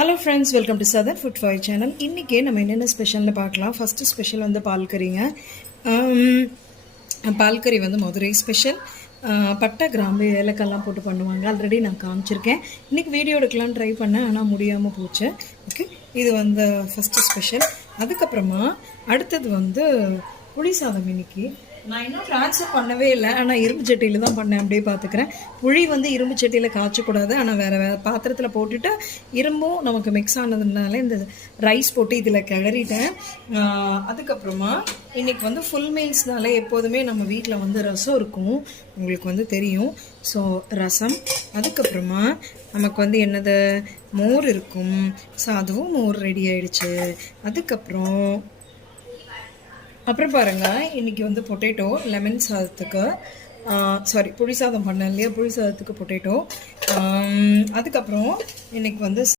Hello friends, welcome to சதர் food ஃபாய் channel. இன்றைக்கி நம்ம என்னென்ன ஸ்பெஷல்னு பார்க்கலாம். ஃபஸ்ட்டு ஸ்பெஷல் வந்து பால் கறிங்க. பால் கறி வந்து மதுரை ஸ்பெஷல். பட்டை, கிராம்பு, ஏலக்காய்லாம் போட்டு பண்ணுவாங்க. ஆல்ரெடி நான் காமிச்சிருக்கேன். இன்றைக்கி வீடியோ எடுக்கலாம் ட்ரை பண்ணேன், ஆனால் முடியாமல் போச்சு. ஓகே, இது வந்து ஃபஸ்ட்டு ஸ்பெஷல். அதுக்கப்புறமா அடுத்தது வந்து புளி சாதம். இன்றைக்கி நான் இன்னும் ட்ரான்ஸ்ஃபர் பண்ணவே இல்லை, ஆனால் இரும்பு சட்டியில் தான் பண்ணேன். அப்படியே பார்த்துக்கிறேன். புளி வந்து இரும்பு சட்டியில் காய்ச்சக்கூடாது, ஆனால் வேறு பாத்திரத்தில் போட்டுட்டு இரும்பும் நமக்கு மிக்ஸ் ஆனதுனால இந்த ரைஸ் போட்டு இதில் கிளறிட்டேன். அதுக்கப்புறமா இன்றைக்கி வந்து ஃபுல் மீல்ஸ்னால எப்போதுமே நம்ம வீட்டில் வந்து ரசம் இருக்கும், உங்களுக்கு வந்து தெரியும். ஸோ ரசம், அதுக்கப்புறமா நமக்கு வந்து என்னது மோர் இருக்கும். ஸோ அதுவும் மோர் ரெடி ஆயிடுச்சு. அப்புறம் பாருங்கள், இன்றைக்கி வந்து பொட்டேட்டோ லெமன் சாதத்துக்கு, சாரி புளி சாதம் பண்ணேன் இல்லையா, புளி சாதத்துக்கு பொட்டேட்டோ. அதுக்கப்புறம் இன்றைக்கி வந்து